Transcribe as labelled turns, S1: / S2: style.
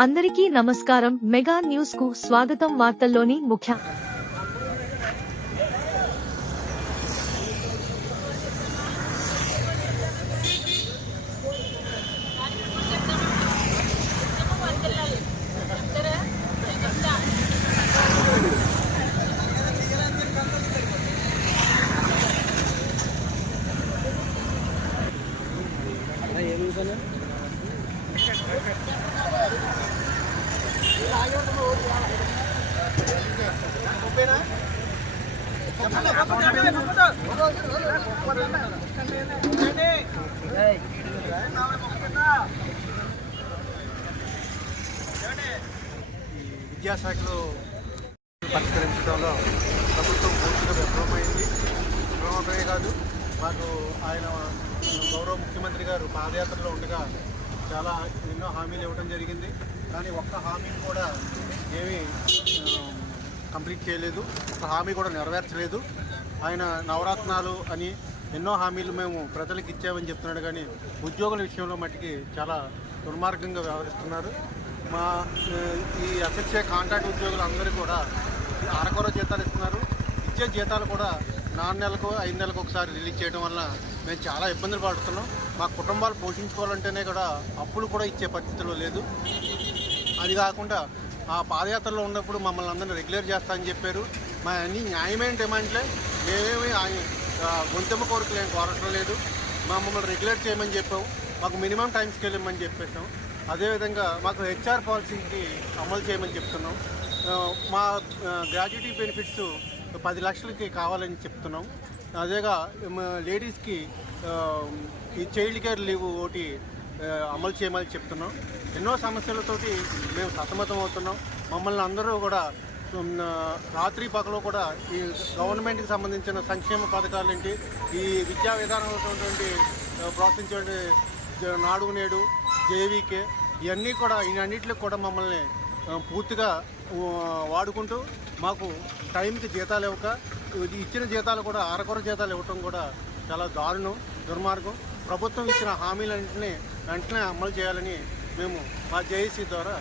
S1: అందరికీ నమస్కారం mega news కు స్వాగతం వార్తల్లోని ముఖ్య
S2: ఈ విద్యాశాఖలో పరిష్కరించడంలో ప్రభుత్వం పూర్తిగా విఫలమైంది. విఫలమే కాదు మాకు ఆయన గౌరవ ముఖ్యమంత్రి గారు పాదయాత్రలో ఉండగా చాలా ఎన్నో హామీలు ఇవ్వడం జరిగింది. కానీ ఒక్క హామీ కూడా ఏమీ కంప్లీట్ చేయలేదు. ఒక హామీ కూడా నెరవేర్చలేదు. ఆయన నవరత్నాలు అని ఎన్నో హామీలు మేము ప్రజలకు ఇచ్చామని చెప్తున్నాడు. కానీ ఉద్యోగుల విషయంలో మట్టికి చాలా దుర్మార్గంగా వ్యవహరిస్తున్నారు. మా ఈ ఎఫ్ఎస్ఏ కాంట్రాక్ట్ ఉద్యోగులు అందరూ కూడా అరకొర జీతాలు ఇస్తున్నారు. ఇచ్చే జీతాలు కూడా నాలుగు నెలకు ఐదు నెలలకు ఒకసారి రిలీజ్ చేయడం వల్ల మేము చాలా ఇబ్బందులు పడుతున్నాం. మా కుటుంబాలు పోషించుకోవాలంటేనే కూడా అప్పులు కూడా ఇచ్చే పరిస్థితిలో లేదు. అది కాకుండా ఆ పాదయాత్రలో ఉన్నప్పుడు మమ్మల్ని అందరినీ రెగ్యులర్ చేస్తా అని చెప్పారు. మా అన్ని న్యాయమైన డిమాండ్లే. మేమేమి ఆ, గొంతెమ్మ కోరికలు ఏం కోరటం లేదు. మా మమ్మల్ని రెగ్యులర్ చేయమని చెప్పాము మాకు మినిమం టైం స్కేల్ ఇవ్వమని చెప్పేసాం అదేవిధంగా మాకు హెచ్ఆర్ పాలసీకి అమలు చేయమని చెప్తున్నాం. మా గ్రాడ్యుటీ బెనిఫిట్స్ పది లక్షలకి కావాలని చెప్తున్నాం. అదేగా లేడీస్కి ఈ చైల్డ్ కేర్ లీవ్ ఒకటి అమలు చేయమని చెప్తున్నాం. ఎన్నో సమస్యలతోటి మేము సతమతం అవుతున్నాం. మమ్మల్ని అందరూ కూడా రాత్రి పగలు కూడా ఈ గవర్నమెంట్కి సంబంధించిన సంక్షేమ పథకాలు ఏంటి ఈ విద్యా విధానంలో ఉన్నటువంటి ప్రోత్సహించే నాడు నేడు జేవీకే ఇవన్నీ కూడా ఇవన్నిటికి కూడా మమ్మల్ని పూర్తిగా వాడుకుంటూ మాకు టైంకి జీతాలు ఇవ్వక ఇచ్చిన జీతాలు కూడా అరకొర జీతాలు ఇవ్వటం కూడా చాలా దారుణం దుర్మార్గం. ప్రభుత్వం ఇచ్చిన హామీలన్నింటినీ వెంటనే అమలు చేయాలని మేము మా జేఏసీ ద్వారా